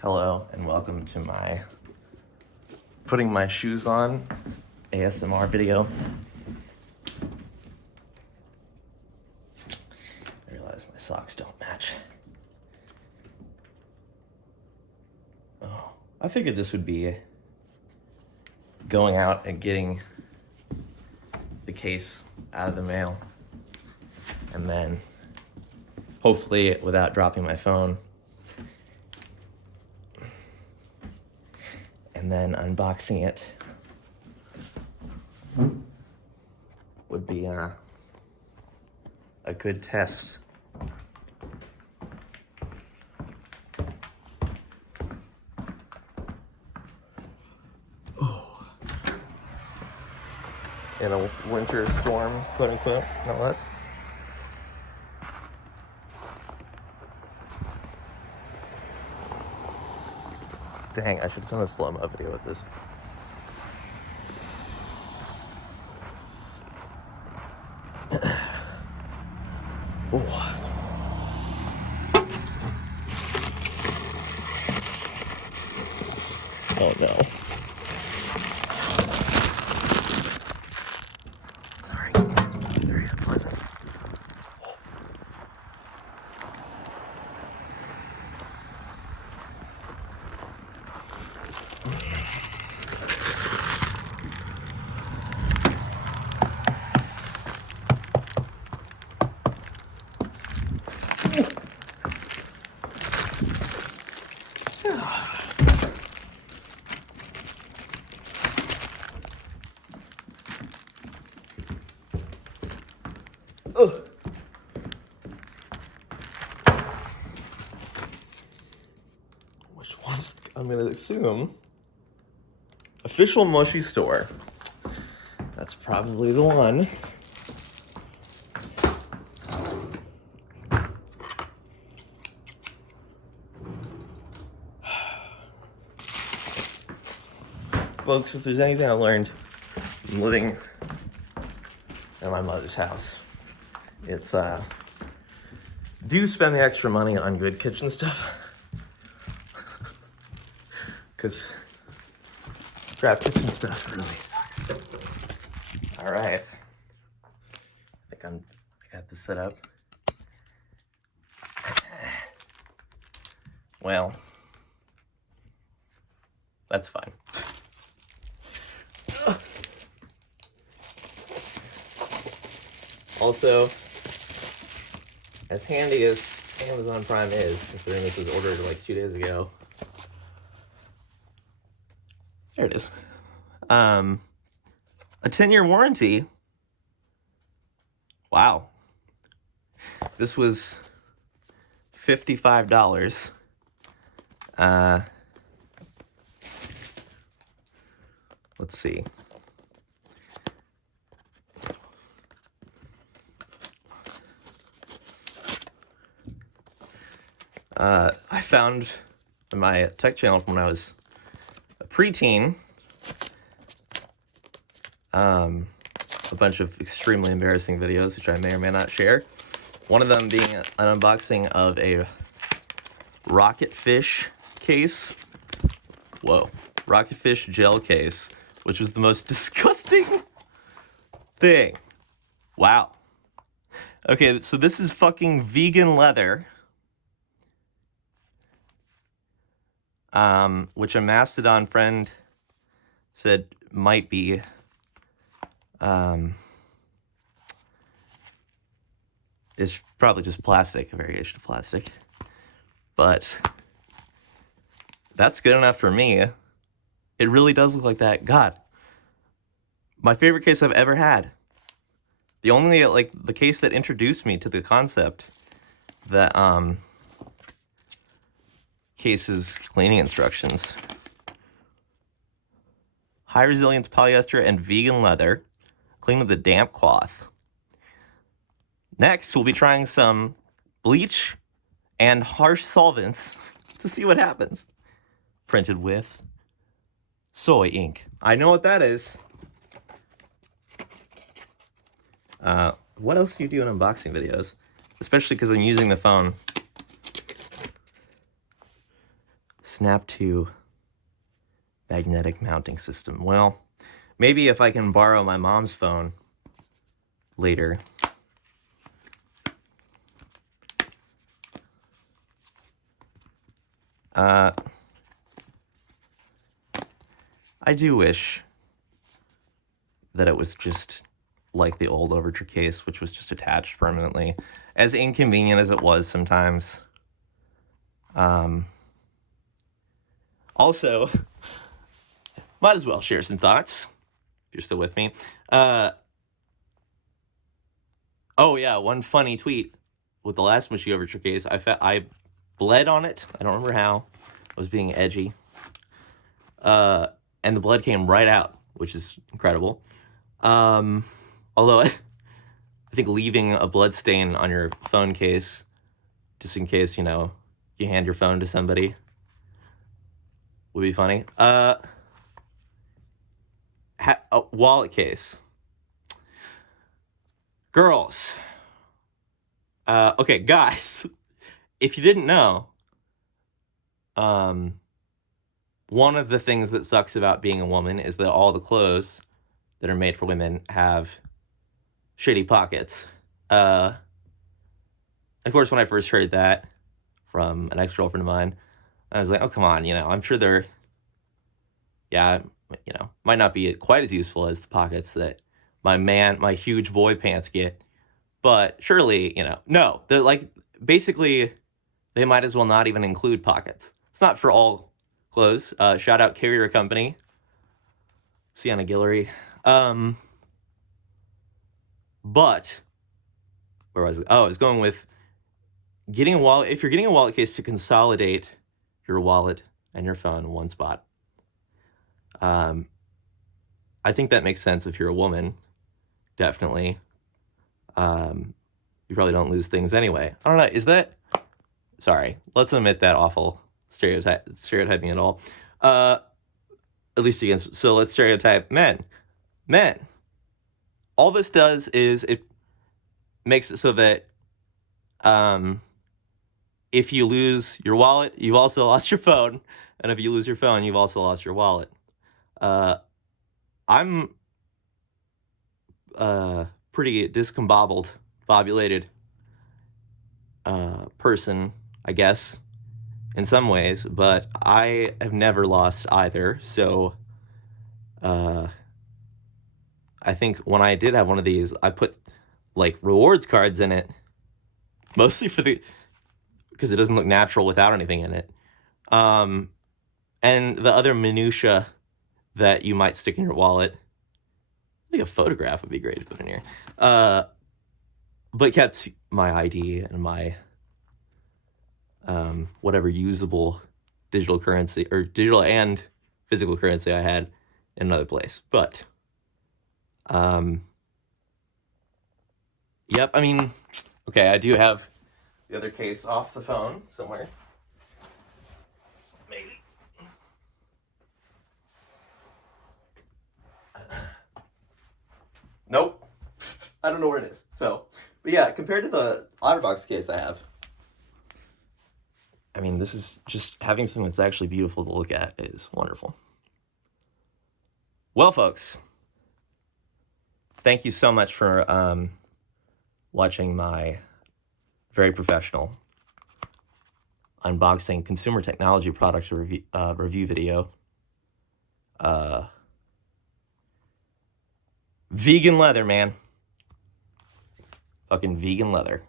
Hello and welcome to my putting my shoes on ASMR video. I realize my socks don't match. Oh, I figured this would be going out and getting the case out of the mail and then hopefully without dropping my phone and then unboxing it would be a good test. Oh. In a winter storm, quote unquote, no less. Dang, I should have done a slow-mo video with this. Oh. Oh no. Sorry. Very unpleasant. Oh. Which one's, I'm gonna assume, official Moshi store. That's probably the one. Folks, if there's anything I learned from living at my mother's house, it's do spend the extra money on good kitchen stuff. Because crap kitchen stuff really sucks. All right. I got this set up. Well, that's fine. Also, as handy as Amazon Prime is, considering this was ordered like 2 days ago. There it is. A 10-year warranty. Wow. This was $55. Let's see. I found my tech channel from when I was a preteen a bunch of extremely embarrassing videos, which I may or may not share. One of them being an unboxing of a Rocketfish case. Whoa. Rocketfish gel case, which was the most disgusting thing. Wow. Okay, so this is fucking vegan leather. Which a Mastodon friend said might be is probably just plastic, a variation of plastic. But that's good enough for me. It really does look like that. God. My favorite case I've ever had. The only, like, the case that introduced me to the concept that, case's cleaning instructions. High resilience polyester and vegan leather. Clean with a damp cloth. Next, we'll be trying some bleach and harsh solvents to see what happens. Printed with soy ink. I know what that is. What else do you do in unboxing videos? Especially because I'm using the phone. Snap to magnetic mounting system. Well, maybe if I can borrow my mom's phone later. I do wish that it was just like the old Overture case, which was just attached permanently. As inconvenient as it was sometimes. Also, might as well share some thoughts, if you're still with me. Oh yeah, one funny tweet with the last Moshi Overture case. I bled on it. I don't remember how. I was being edgy. And the blood came right out, which is incredible. Although I think leaving a blood stain on your phone case, just in case, you know, you hand your phone to somebody, would be funny. A wallet case. Girls. Okay, guys, if you didn't know, one of the things that sucks about being a woman is that all the clothes that are made for women have shitty pockets. Of course, when I first heard that from an ex-girlfriend of mine, I was like, oh, come on, you know, I'm sure they're, yeah, you know, might not be quite as useful as the pockets that my huge boy pants get, but surely, you know, no, they're like, basically, they might as well not even include pockets. It's not for all clothes. Shout out Carrier Company, Sienna Guillory. But where was it? Oh, I was going with getting a wallet. If you're getting a wallet case to consolidate your wallet and your phone in one spot, I think that makes sense if you're a woman. Definitely. You probably don't lose things anyway. I don't know. Is that? Sorry. Let's omit that awful stereotyping at all. At least against. So let's stereotype men. Men. All this does is it makes it so that if you lose your wallet, you've also lost your phone, and if you lose your phone, you've also lost your wallet. I'm pretty discombobulated person, I guess, in some ways, but I have never lost either. So I think when I did have one of these, I put like rewards cards in it, mostly because it doesn't look natural without anything in it. And the other minutia that you might stick in your wallet. I think a photograph would be great to put in here. But kept my ID and my whatever usable digital currency, or digital and physical currency I had in another place. But yep, I mean, okay, I do have the other case off the phone somewhere. Maybe. Nope. I don't know where it is. So, but yeah, compared to the OtterBox case I have, I mean, this is just having something that's actually beautiful to look at is wonderful. Well, folks, thank you so much for watching my very professional unboxing consumer technology product review video. Vegan leather, man. Fucking vegan leather.